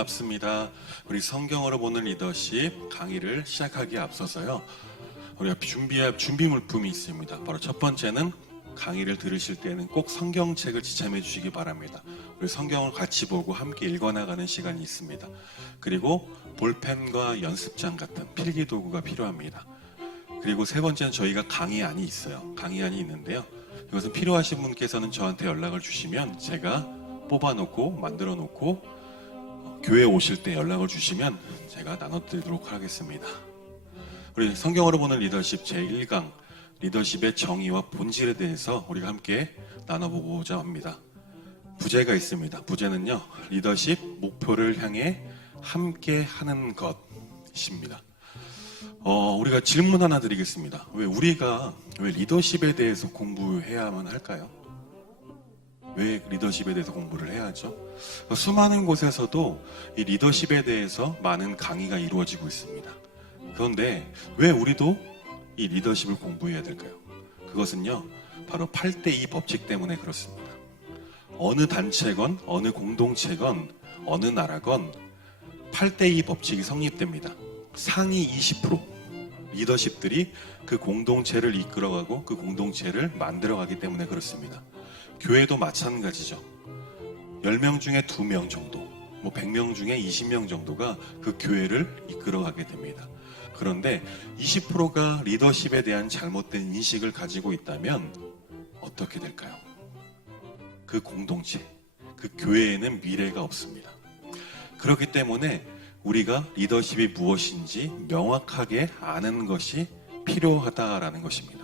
반갑습니다. 우리 성경으로 보는 리더십 강의를 시작하기에 앞서서요, 우리가 준비할 준비 물품이 있습니다. 바로 첫 번째는 강의를 들으실 때는 꼭 성경책을 지참해 주시기 바랍니다. 우리 성경을 같이 보고 함께 읽어나가는 시간이 있습니다. 그리고 볼펜과 연습장 같은 필기 도구가 필요합니다. 그리고 세 번째는 저희가 강의안이 있어요. 강의안이 있는데요, 이것은 필요하신 분께서는 저한테 연락을 주시면 제가 뽑아놓고 만들어놓고 교회 오실 때 연락을 주시면 제가 나눠드리도록 하겠습니다. 우리 성경으로 보는 리더십 제1강 리더십의 정의와 본질에 대해서 우리가 함께 나눠보고자 합니다. 부제가 있습니다. 부제는요, 리더십 목표를 향해 함께 하는 것입니다. 우리가 질문 하나 드리겠습니다. 왜 리더십에 대해서 공부해야만 할까요? 왜 리더십에 대해서 공부를 해야 하죠? 수많은 곳에서도 이 리더십에 대해서 많은 강의가 이루어지고 있습니다. 그런데 왜 우리도 이 리더십을 공부해야 될까요? 그것은요, 바로 8대2 법칙 때문에 그렇습니다. 어느 단체건 어느 공동체건 어느 나라건 8대2 법칙이 성립됩니다. 상위 20% 리더십들이 그 공동체를 이끌어가고 그 공동체를 만들어가기 때문에 그렇습니다. 교회도 마찬가지죠. 10명 중에 2명 정도, 100명 중에 20명 정도가 그 교회를 이끌어가게 됩니다. 그런데 20%가 리더십에 대한 잘못된 인식을 가지고 있다면 어떻게 될까요? 그 공동체, 그 교회에는 미래가 없습니다. 그렇기 때문에 우리가 리더십이 무엇인지 명확하게 아는 것이 필요하다라는 것입니다.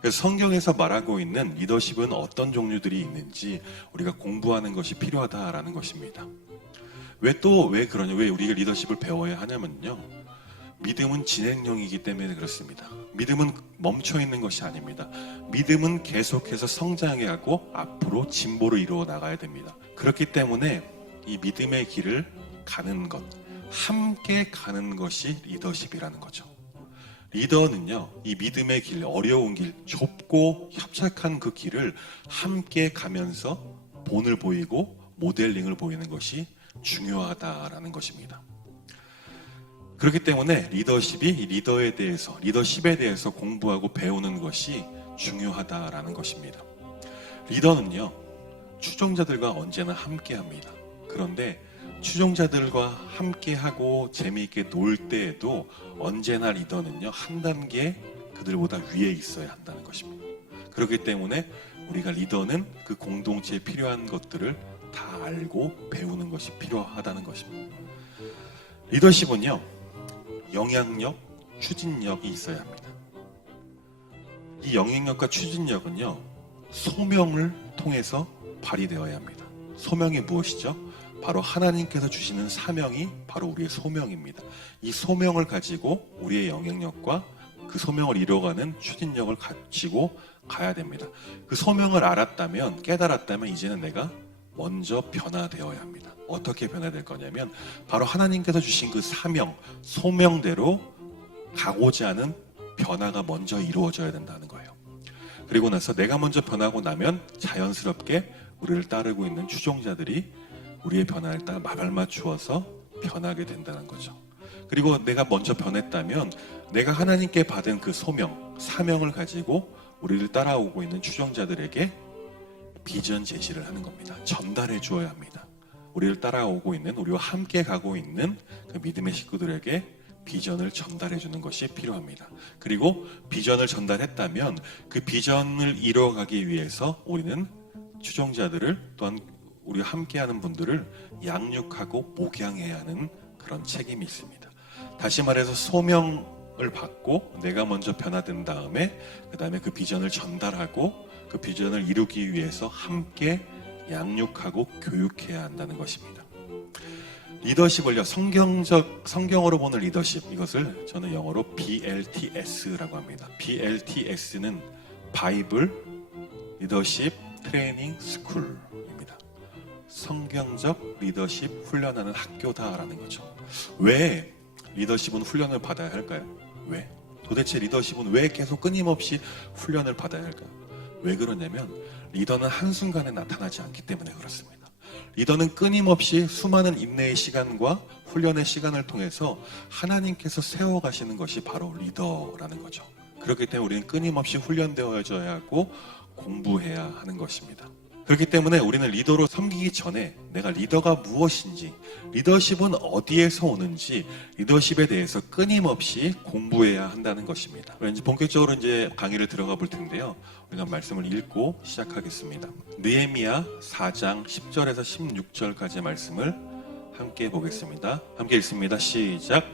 그래서 성경에서 말하고 있는 리더십은 어떤 종류들이 있는지 우리가 공부하는 것이 필요하다라는 것입니다. 왜 우리가 리더십을 배워야 하냐면요, 믿음은 진행형이기 때문에 그렇습니다. 믿음은 멈춰 있는 것이 아닙니다. 믿음은 계속해서 성장해가고 앞으로 진보를 이루어 나가야 됩니다. 그렇기 때문에 이 믿음의 길을 가는 것, 함께 가는 것이 리더십이라는 거죠. 리더는요, 이 믿음의 길, 어려운 길, 좁고 협착한 그 길을 함께 가면서 본을 보이고 모델링을 보이는 것이 중요하다라는 것입니다. 그렇기 때문에 리더십에 대해서 공부하고 배우는 것이 중요하다라는 것입니다. 리더는요, 추종자들과 언제나 함께 합니다. 그런데 추종자들과 함께하고 재미있게 놀 때에도 언제나 리더는요, 한 단계 그들보다 위에 있어야 한다는 것입니다. 그렇기 때문에 우리가 리더는 그 공동체에 필요한 것들을 다 알고 배우는 것이 필요하다는 것입니다. 리더십은요, 영향력, 추진력이 있어야 합니다. 이 영향력과 추진력은요, 소명을 통해서 발휘되어야 합니다. 소명이 무엇이죠? 바로 하나님께서 주시는 사명이 바로 우리의 소명입니다. 이 소명을 가지고 우리의 영향력과 그 소명을 이루어가는 추진력을 가지고 가야 됩니다. 그 소명을 깨달았다면 이제는 내가 먼저 변화되어야 합니다. 어떻게 변화될 거냐면 바로 하나님께서 주신 그 사명, 소명대로 가고자 하는 변화가 먼저 이루어져야 된다는 거예요. 그리고 나서 내가 먼저 변하고 나면 자연스럽게 우리를 따르고 있는 추종자들이 우리의 변화를 따라 맞추어서 변하게 된다는 거죠. 그리고 내가 먼저 변했다면 내가 하나님께 받은 그 소명, 사명을 가지고 우리를 따라오고 있는 추종자들에게 비전 제시를 하는 겁니다. 전달해 주어야 합니다. 우리를 따라오고 있는, 우리와 함께 가고 있는 그 믿음의 식구들에게 비전을 전달해 주는 것이 필요합니다. 그리고 비전을 전달했다면 그 비전을 이루어가기 위해서 우리는 추종자들을, 또한 우리와 함께하는 분들을 양육하고 목양해야 하는 그런 책임이 있습니다. 다시 말해서 소명을 받고 내가 먼저 변화된 다음에 그 비전을 전달하고 그 비전을 이루기 위해서 함께 양육하고 교육해야 한다는 것입니다. 리더십을요, 성경으로 보는 리더십, 이것을 저는 영어로 BLTS라고 합니다. BLTS는 바이블 리더십 트레이닝 스쿨입니다. 성경적 리더십 훈련하는 학교다라는 거죠. 왜 리더십은 훈련을 받아야 할까요? 왜? 도대체 리더십은 왜 계속 끊임없이 훈련을 받아야 할까요? 왜 그러냐면 리더는 한순간에 나타나지 않기 때문에 그렇습니다. 리더는 끊임없이 수많은 인내의 시간과 훈련의 시간을 통해서 하나님께서 세워가시는 것이 바로 리더라는 거죠. 그렇기 때문에 우리는 끊임없이 훈련되어져야 하고 공부해야 하는 것입니다. 그렇기 때문에 우리는 리더로 섬기기 전에 내가 리더가 무엇인지, 리더십은 어디에서 오는지, 리더십에 대해서 끊임없이 공부해야 한다는 것입니다. 이제 본격적으로 이제 강의를 들어가 볼 텐데요. 우리가 말씀을 읽고 시작하겠습니다. 느헤미야 4장 10절에서 16절까지의 말씀을 함께 보겠습니다. 함께 읽습니다. 시작.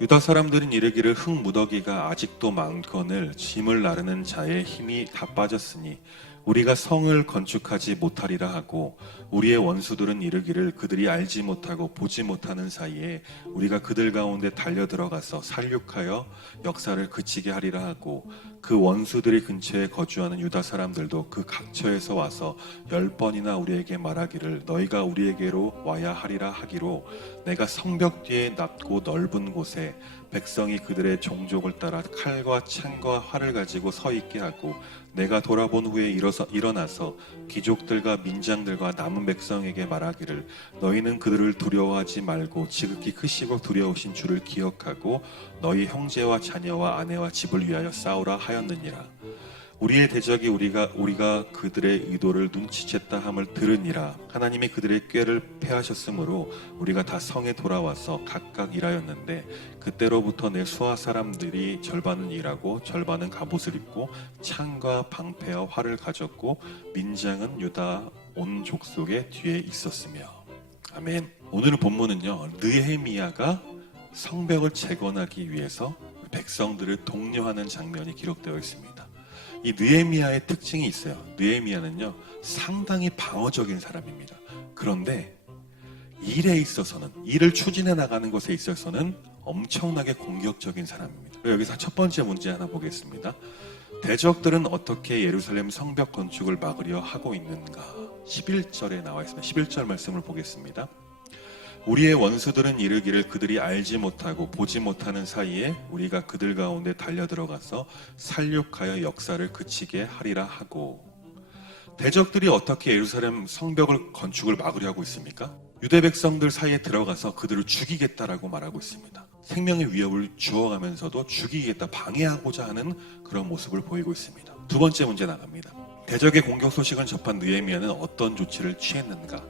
유다 사람들은 이르기를 흙무더기가 아직도 많거늘 짐을 나르는 자의 힘이 다 빠졌으니 우리가 성을 건축하지 못하리라 하고, 우리의 원수들은 이르기를 그들이 알지 못하고 보지 못하는 사이에 우리가 그들 가운데 달려 들어가서 살육하여 역사를 그치게 하리라 하고, 그 원수들이 근처에 거주하는 유다 사람들도 그 각처에서 와서 10번이나 우리에게 말하기를 너희가 우리에게로 와야 하리라 하기로, 내가 성벽 뒤에 낮고 넓은 곳에 백성이 그들의 종족을 따라 칼과 창과 활을 가지고 서 있게 하고, 내가 돌아본 후에 일어나서 귀족들과 민장들과 남은 백성에게 말하기를 너희는 그들을 두려워하지 말고 지극히 크시고 두려우신 주를 기억하고 너희 형제와 자녀와 아내와 집을 위하여 싸우라 하였느니라. 우리의 대적이 우리가 그들의 의도를 눈치챘다 함을 들으니라. 하나님이 그들의 꾀를 패하셨으므로 우리가 다 성에 돌아와서 각각 일하였는데, 그때로부터 내 수하 사람들이 절반은 일하고 절반은 갑옷을 입고 창과 방패와 활을 가졌고 민장은 유다 온 족속의 뒤에 있었으며. 아멘. 오늘 본문은요, 느헤미야가 성벽을 재건하기 위해서 백성들을 독려하는 장면이 기록되어 있습니다. 이 느헤미야의 특징이 있어요. 느헤미야는요, 상당히 방어적인 사람입니다. 그런데 일에 있어서는, 일을 추진해 나가는 것에 있어서는 엄청나게 공격적인 사람입니다. 여기서 첫 번째 문제 하나 보겠습니다. 대적들은 어떻게 예루살렘 성벽 건축을 막으려 하고 있는가? 11절에 나와 있습니다. 11절 말씀을 보겠습니다. 우리의 원수들은 이르기를 그들이 알지 못하고 보지 못하는 사이에 우리가 그들 가운데 달려들어가서 살육하여 역사를 그치게 하리라 하고. 대적들이 어떻게 예루살렘 성벽을 건축을 막으려 하고 있습니까? 유대 백성들 사이에 들어가서 그들을 죽이겠다라고 말하고 있습니다. 생명의 위협을 주어가면서도 죽이겠다, 방해하고자 하는 그런 모습을 보이고 있습니다. 두 번째 문제 나갑니다. 대적의 공격 소식을 접한 느헤미야는 어떤 조치를 취했는가?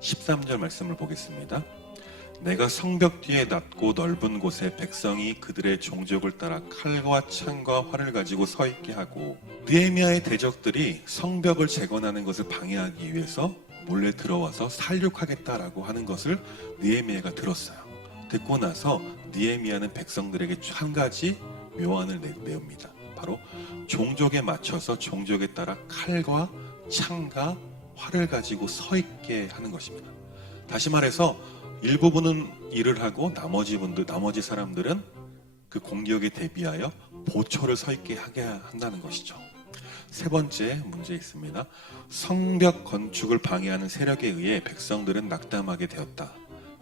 13절 말씀을 보겠습니다. 내가 성벽 뒤에 낮고 넓은 곳에 백성이 그들의 종족을 따라 칼과 창과 활을 가지고 서 있게 하고, 느헤미야의 대적들이 성벽을 재건하는 것을 방해하기 위해서 몰래 들어와서 살육하겠다라고 하는 것을 느헤미야가 들었어요. 듣고 나서 느헤미야는 백성들에게 한 가지 묘안을 내옵니다. 바로 종족에 맞춰서 종족에 따라 칼과 창과 활을 가지고 서 있게 하는 것입니다. 다시 말해서 일부분은 일을 하고 나머지 사람들은 그 공격에 대비하여 보초를 서 있게 하게 한다는 것이죠. 세 번째 문제 있습니다. 성벽 건축을 방해하는 세력에 의해 백성들은 낙담하게 되었다.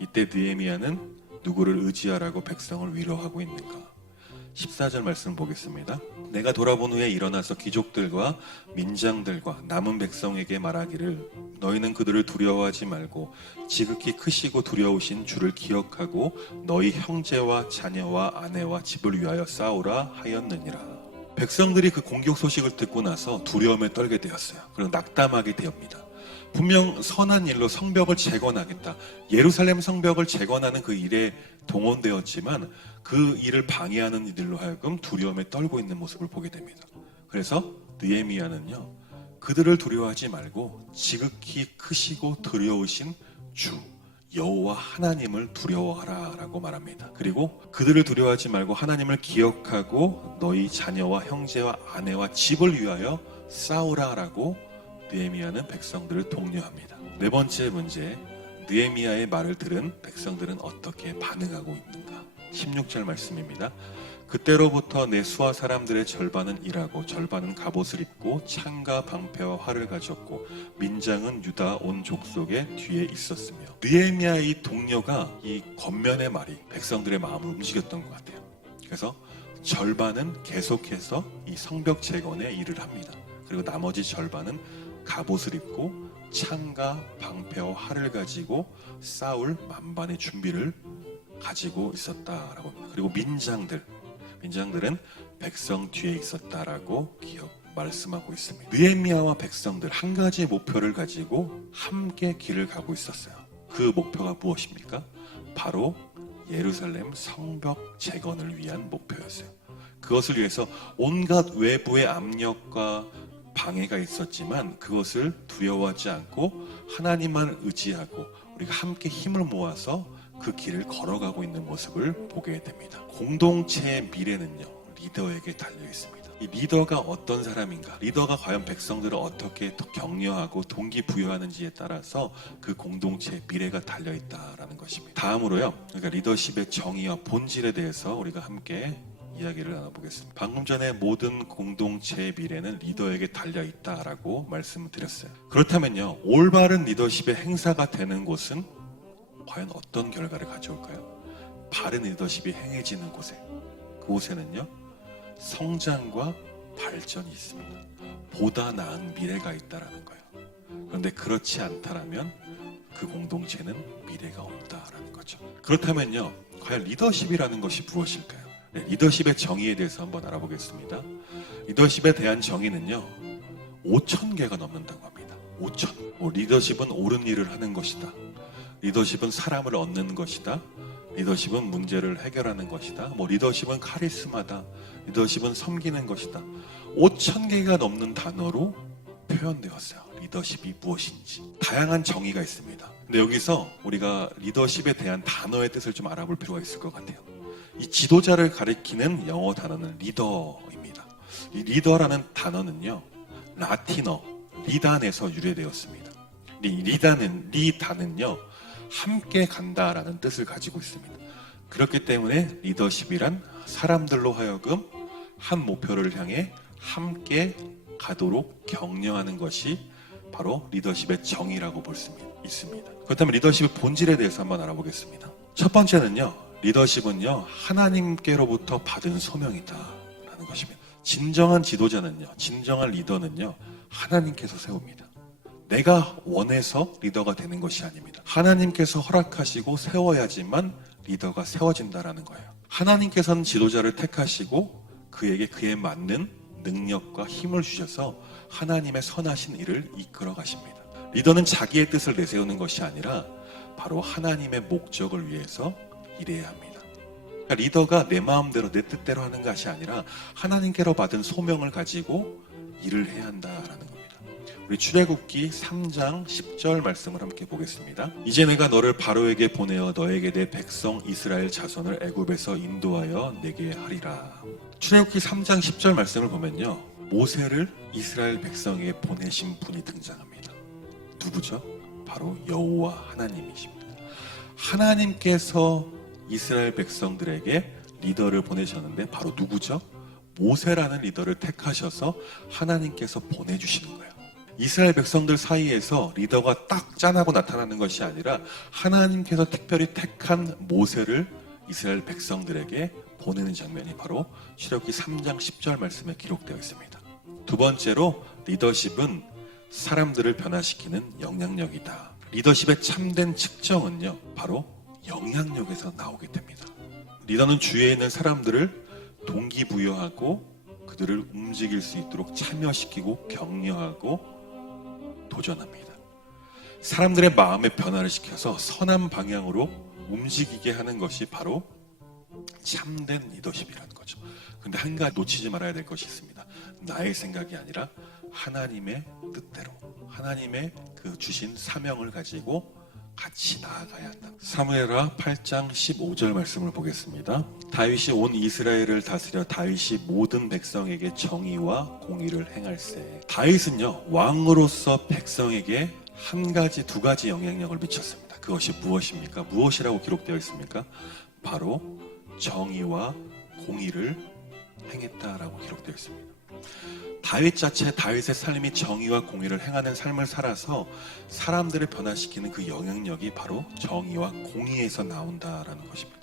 이때 느헤미야는 누구를 의지하라고 백성을 위로하고 있는가? 14절 말씀 보겠습니다. 내가 돌아본 후에 일어나서 귀족들과 민장들과 남은 백성에게 말하기를 너희는 그들을 두려워하지 말고 지극히 크시고 두려우신 주를 기억하고 너희 형제와 자녀와 아내와 집을 위하여 싸우라 하였느니라. 백성들이 그 공격 소식을 듣고 나서 두려움에 떨게 되었어요. 그리고 낙담하게 되옵니다. 분명 선한 일로 성벽을 재건하겠다, 예루살렘 성벽을 재건하는 그 일에 동원되었지만 그 일을 방해하는 이들로 하여금 두려움에 떨고 있는 모습을 보게 됩니다. 그래서 느헤미야는요, 그들을 두려워하지 말고 지극히 크시고 두려우신 주 여호와 하나님을 두려워하라 라고 말합니다. 그리고 그들을 두려워하지 말고 하나님을 기억하고 너희 자녀와 형제와 아내와 집을 위하여 싸우라 라고 느헤미야는 백성들을 독려합니다. 네 번째 문제, 느헤미야의 말을 들은 백성들은 어떻게 반응하고 있는가? 16절 말씀입니다. 그때로부터 내 수하 사람들의 절반은 일하고 절반은 갑옷을 입고 창과 방패와 활을 가졌고 민장은 유다 온 족속의 뒤에 있었으며. 느헤미야의 이 동료가 이 겉면의 말이 백성들의 마음을 움직였던 것 같아요. 그래서 절반은 계속해서 이 성벽 재건에 일을 합니다. 그리고 나머지 절반은 갑옷을 입고 창과 방패와 활을 가지고 싸울 만반의 준비를 가지고 있었다라고 합니다. 그리고 민장들은 백성 뒤에 있었다라고 말씀하고 있습니다. 느헤미야와 백성들 한 가지의 목표를 가지고 함께 길을 가고 있었어요. 그 목표가 무엇입니까? 바로 예루살렘 성벽 재건을 위한 목표였어요. 그것을 위해서 온갖 외부의 압력과 방해가 있었지만 그것을 두려워하지 않고 하나님만 의지하고 우리가 함께 힘을 모아서 그 길을 걸어가고 있는 모습을 보게 됩니다. 공동체의 미래는요, 리더에게 달려 있습니다. 이 리더가 어떤 사람인가, 리더가 과연 백성들을 어떻게 격려하고 동기부여하는지에 따라서 그 공동체의 미래가 달려 있다라는 것입니다. 다음으로요, 그러니까 리더십의 정의와 본질에 대해서 우리가 함께 이야기를 나눠보겠습니다. 방금 전에 모든 공동체의 미래는 리더에게 달려 있다라고 말씀을 드렸어요. 그렇다면요, 올바른 리더십의 행사가 되는 곳은 과연 어떤 결과를 가져올까요? 바른 리더십이 행해지는 곳에, 그곳에는요, 성장과 발전이 있습니다. 보다 나은 미래가 있다라는 거예요. 그런데 그렇지 않다라면 그 공동체는 미래가 없다라는 거죠. 그렇다면요, 과연 리더십이라는 것이 무엇일까요? 네, 리더십의 정의에 대해서 한번 알아보겠습니다. 리더십에 대한 정의는요, 5,000개가 넘는다고 합니다. 5,000. 리더십은 옳은 일을 하는 것이다. 리더십은 사람을 얻는 것이다. 리더십은 문제를 해결하는 것이다. 리더십은 카리스마다. 리더십은 섬기는 것이다. 5,000개가 넘는 단어로 표현되었어요. 리더십이 무엇인지. 다양한 정의가 있습니다. 근데 여기서 우리가 리더십에 대한 단어의 뜻을 좀 알아볼 필요가 있을 것 같아요. 이 지도자를 가리키는 영어 단어는 리더입니다. 이 리더라는 단어는요, 라틴어 리단에서 유래되었습니다. 리단은요, 함께 간다라는 뜻을 가지고 있습니다. 그렇기 때문에 리더십이란 사람들로 하여금 한 목표를 향해 함께 가도록 격려하는 것이 바로 리더십의 정의라고 볼 수 있습니다. 그렇다면 리더십의 본질에 대해서 한번 알아보겠습니다. 첫 번째는요, 리더십은요, 하나님께로부터 받은 소명이다 라는 것입니다. 진정한 지도자는요, 진정한 리더는요, 하나님께서 세웁니다. 내가 원해서 리더가 되는 것이 아닙니다. 하나님께서 허락하시고 세워야지만 리더가 세워진다라는 거예요. 하나님께서는 지도자를 택하시고 그에게 그에 맞는 능력과 힘을 주셔서 하나님의 선하신 일을 이끌어 가십니다. 리더는 자기의 뜻을 내세우는 것이 아니라 바로 하나님의 목적을 위해서 일해야 합니다. 그러니까 리더가 내 마음대로 내 뜻대로 하는 것이 아니라 하나님께로 받은 소명을 가지고 일을 해야 한다라는 겁니다. 우리 출애굽기 3장 10절 말씀을 함께 보겠습니다. 이제 내가 너를 바로에게 보내어 너에게 내 백성 이스라엘 자손을 애굽에서 인도하여 내게 하리라. 출애굽기 3장 10절 말씀을 보면요, 모세를 이스라엘 백성에게 보내신 분이 등장합니다. 누구죠? 바로 여호와 하나님이십니다. 하나님께서 이스라엘 백성들에게 리더를 보내셨는데 바로 누구죠? 모세라는 리더를 택하셔서 하나님께서 보내주시는 거예요. 이스라엘 백성들 사이에서 리더가 딱 짠하고 나타나는 것이 아니라 하나님께서 특별히 택한 모세를 이스라엘 백성들에게 보내는 장면이 바로 출애굽기 3장 10절 말씀에 기록되어 있습니다. 두 번째로 리더십은 사람들을 변화시키는 영향력이다. 리더십의 참된 측정은요, 바로 영향력에서 나오게 됩니다. 리더는 주위에 있는 사람들을 동기부여하고 그들을 움직일 수 있도록 참여시키고 격려하고 도전합니다. 사람들의 마음의 변화를 시켜서 선한 방향으로 움직이게 하는 것이 바로 참된 리더십이라는 거죠. 근데 한 가지 놓치지 말아야 될 것이 있습니다. 나의 생각이 아니라 하나님의 뜻대로, 하나님의 그 주신 사명을 가지고 같이 나아가야 한다. 사무엘하 8장 15절 말씀을 보겠습니다. 다윗이 온 이스라엘을 다스려 다윗이 모든 백성에게 정의와 공의를 행할세. 다윗은요, 왕으로서 백성에게 한 가지, 두 가지 영향력을 미쳤습니다. 그것이 무엇입니까? 무엇이라고 기록되어 있습니까? 바로 정의와 공의를 행했다라고 기록되어 있습니다. 다윗 자체, 다윗의 삶이 정의와 공의를 행하는 삶을 살아서 사람들을 변화시키는 그 영향력이 바로 정의와 공의에서 나온다라는 것입니다.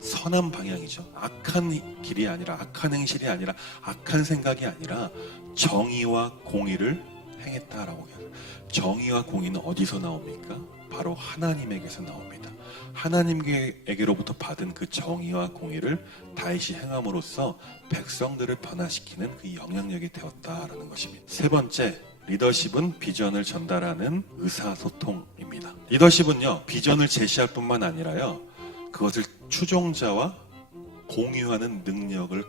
선한 방향이죠. 악한 길이 아니라, 악한 행실이 아니라, 악한 생각이 아니라 정의와 공의를 행했다라고 해요. 정의와 공의는 어디서 나옵니까? 바로 하나님에게서 나옵니다. 하나님에게로부터 받은 그 정의와 공의를 다윗이 행함으로써 백성들을 변화시키는 그 영향력이 되었다라는 것입니다. 세 번째, 리더십은 비전을 전달하는 의사소통입니다. 리더십은요, 비전을 제시할 뿐만 아니라요, 그것을 추종자와 공유하는 능력을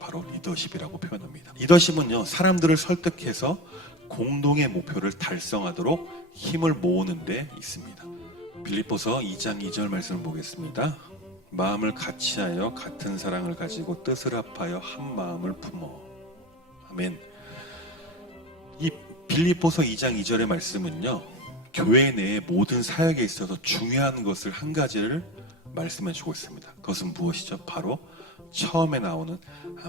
바로 리더십이라고 표현합니다. 리더십은요, 사람들을 설득해서 공동의 목표를 달성하도록 힘을 모으는 데 있습니다. 빌립보서 2장 2절 말씀을 보겠습니다. 마음을 같이하여 같은 사랑을 가지고 뜻을 합하여 한 마음을 품어. 아멘. 이 빌립보서 2장 2절의 말씀은요, 교회 내의 모든 사역에 있어서 중요한 것을 한 가지를 말씀해 주고 있습니다. 그것은 무엇이죠? 바로 처음에 나오는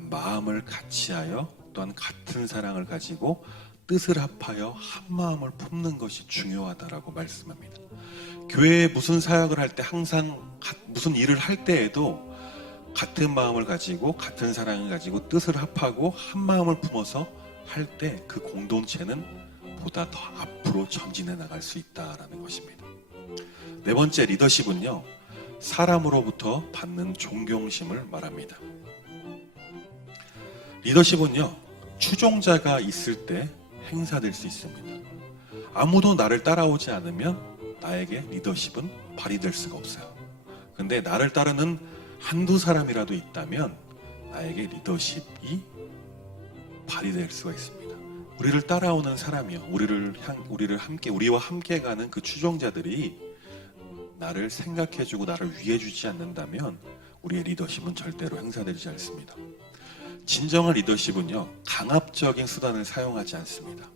마음을 같이하여 또한 같은 사랑을 가지고 뜻을 합하여 한 마음을 품는 것이 중요하다라고 말씀합니다. 교회에 무슨 사역을 할 때, 항상 무슨 일을 할 때에도 같은 마음을 가지고 같은 사랑을 가지고 뜻을 합하고 한 마음을 품어서 할 때 그 공동체는 보다 더 앞으로 전진해 나갈 수 있다라는 것입니다. 네 번째, 리더십은요, 사람으로부터 받는 존경심을 말합니다. 리더십은요, 추종자가 있을 때 행사될 수 있습니다. 아무도 나를 따라오지 않으면 나에게 리더십은 발휘될 수가 없어요. 근데 나를 따르는 한두 사람이라도 있다면 나에게 리더십이 발휘될 수가 있습니다. 우리를 따라오는 사람이요, 우리와 함께 가는 그 추종자들이 나를 생각해주고 나를 위해주지 않는다면 우리의 리더십은 절대로 행사되지 않습니다. 진정한 리더십은요, 강압적인 수단을 사용하지 않습니다.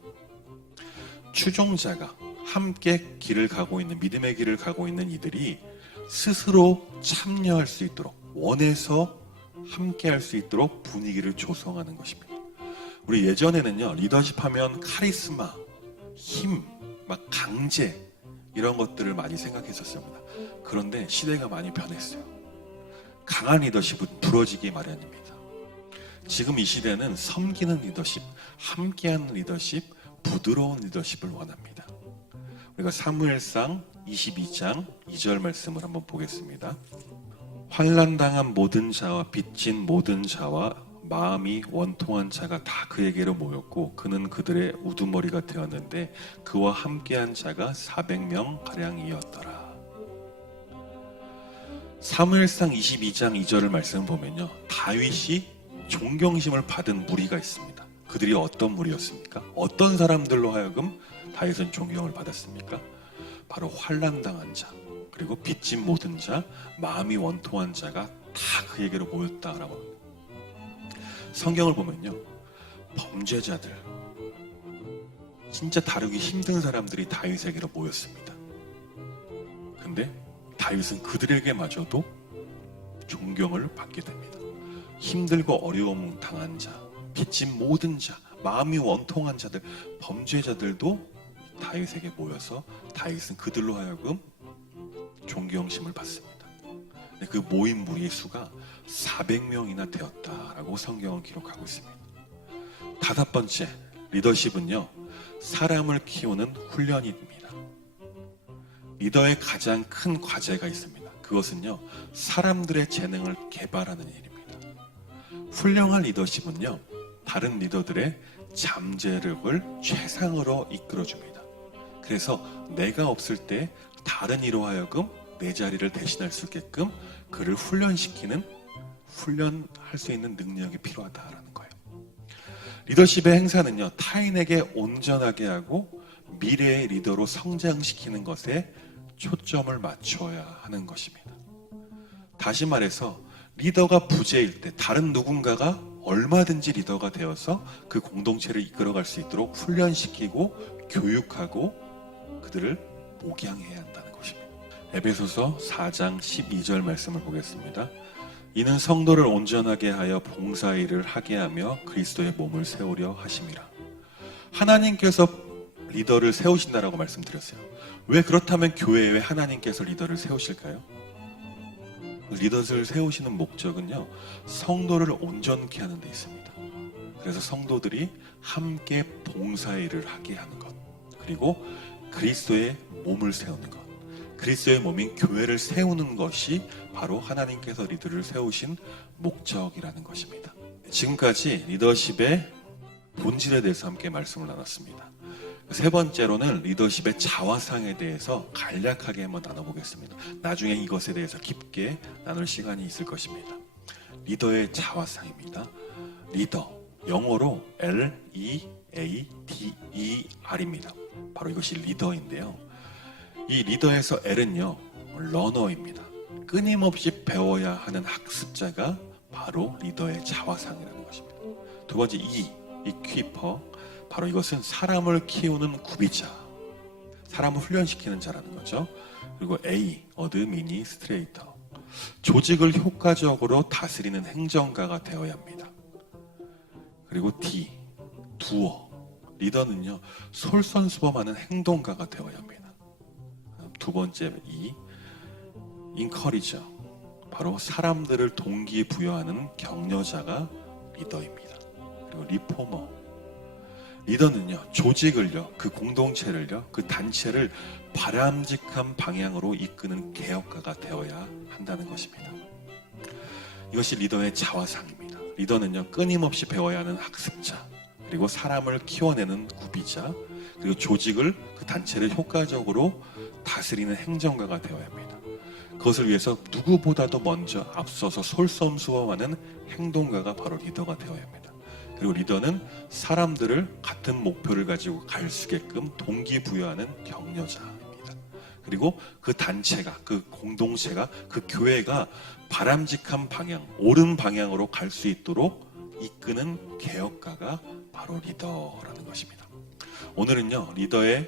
추종자가 함께 길을 가고 있는, 믿음의 길을 가고 있는 이들이 스스로 참여할 수 있도록, 원해서 함께 할 수 있도록 분위기를 조성하는 것입니다. 우리 예전에는요, 리더십 하면 카리스마, 힘, 막 강제, 이런 것들을 많이 생각했었습니다. 그런데 시대가 많이 변했어요. 강한 리더십은 부러지기 마련입니다. 지금 이 시대는 섬기는 리더십, 함께하는 리더십, 부드러운 리더십을 원합니다. 우리가 사무엘상 22장 2절 말씀을 한번 보겠습니다. 환난당한 모든 자와 빚진 모든 자와 마음이 원통한 자가 다 그에게로 모였고 그는 그들의 우두머리가 되었는데 그와 함께한 자가 400명 가량이었더라. 사무엘상 22장 2절을 말씀 보면요, 다윗이 존경심을 받은 무리가 있습니다. 그들이 어떤 무리였습니까? 어떤 사람들로 하여금 다윗은 존경을 받았습니까? 바로 환난당한 자, 그리고 빚진 모든 자, 마음이 원통한 자가 다 그에게로 모였다라고 합니다. 성경을 보면요, 범죄자들, 진짜 다루기 힘든 사람들이 다윗에게로 모였습니다. 근데 다윗은 그들에게마저도 존경을 받게 됩니다. 힘들고 어려움 당한 자, 빚진 모든 자, 마음이 원통한 자들, 범죄자들도 다윗에게 모여서 다윗은 그들로 하여금 존경심을 받습니다. 그 모인 무리의 수가 400명이나 되었다라고 성경은 기록하고 있습니다. 다섯 번째, 리더십은요, 사람을 키우는 훈련입니다. 리더의 가장 큰 과제가 있습니다. 그것은요, 사람들의 재능을 개발하는 일입니다. 훌륭한 리더십은요, 다른 리더들의 잠재력을 최상으로 이끌어줍니다. 그래서 내가 없을 때 다른 이로 하여금 내 자리를 대신할 수 있게끔 그를 훈련할 수 있는 능력이 필요하다라는 거예요. 리더십의 행사는요, 타인에게 온전하게 하고 미래의 리더로 성장시키는 것에 초점을 맞춰야 하는 것입니다. 다시 말해서 리더가 부재일 때 다른 누군가가 얼마든지 리더가 되어서 그 공동체를 이끌어갈 수 있도록 훈련시키고 교육하고 그들을 목양해야 한다는 것입니다. 에베소서 4장 12절 말씀을 보겠습니다. 이는 성도를 온전하게 하여 봉사일을 하게 하며 그리스도의 몸을 세우려 하심이라. 하나님께서 리더를 세우신다라고 말씀드렸어요. 왜 그렇다면 교회에 하나님께서 리더를 세우실까요? 리더를 세우시는 목적은요, 성도를 온전케 하는 데 있습니다. 그래서 성도들이 함께 봉사일을 하게 하는 것, 그리고 그리스도의 몸을 세우는 것, 그리스도의 몸인 교회를 세우는 것이 바로 하나님께서 리더를 세우신 목적이라는 것입니다. 지금까지 리더십의 본질에 대해서 함께 말씀을 나눴습니다. 세 번째로는 리더십의 자화상에 대해서 간략하게 한번 나눠보겠습니다. 나중에 이것에 대해서 깊게 나눌 시간이 있을 것입니다. 리더의 자화상입니다. 리더, 영어로 L-E-A-D-E-R입니다. 바로 이것이 리더인데요. 이 리더에서 L은요, 러너입니다. 끊임없이 배워야 하는 학습자가 바로 리더의 자화상이라는 것입니다. 두 번째 이퀴퍼, 바로 이것은 사람을 키우는 구비자, 사람을 훈련시키는 자라는 거죠. 그리고 A, 어드미니스트레이터, 조직을 효과적으로 다스리는 행정가가 되어야 합니다. 그리고 D, 두어, 리더는요 솔선수범하는 행동가가 되어야 합니다. 두 번째 E, 인커리저, 바로 사람들을 동기부여하는 격려자가 리더입니다. 그리고 리포머, 리더는요 조직을요, 그 공동체를요, 그 단체를 바람직한 방향으로 이끄는 개혁가가 되어야 한다는 것입니다. 이것이 리더의 자화상입니다. 리더는요 끊임없이 배워야 하는 학습자, 그리고 사람을 키워내는 구비자, 그리고 조직을, 그 단체를 효과적으로 다스리는 행정가가 되어야 합니다. 그것을 위해서 누구보다도 먼저 앞서서 솔선수범하는 행동가가 바로 리더가 되어야 합니다. 그리고 리더는 사람들을 같은 목표를 가지고 갈 수 있게끔 동기부여하는 격려자입니다. 그리고 그 단체가, 그 공동체가, 그 교회가 바람직한 방향, 옳은 방향으로 갈 수 있도록 이끄는 개혁가가 바로 리더라는 것입니다. 오늘은요 리더의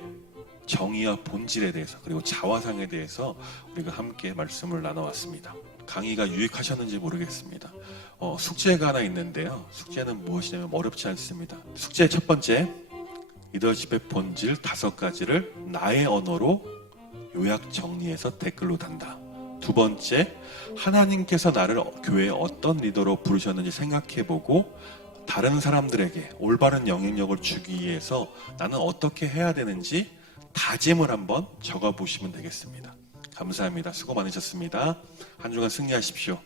정의와 본질에 대해서, 그리고 자화상에 대해서 우리가 함께 말씀을 나눠왔습니다. 강의가 유익하셨는지 모르겠습니다. 숙제가 하나 있는데요. 숙제는 무엇이냐면 어렵지 않습니다. 숙제 첫 번째, 리더십의 본질 5가지를 나의 언어로 요약 정리해서 댓글로 단다. 두 번째, 하나님께서 나를 교회에 어떤 리더로 부르셨는지 생각해보고 다른 사람들에게 올바른 영향력을 주기 위해서 나는 어떻게 해야 되는지 다짐을 한번 적어보시면 되겠습니다. 감사합니다. 수고 많으셨습니다. 한 주간 승리하십시오.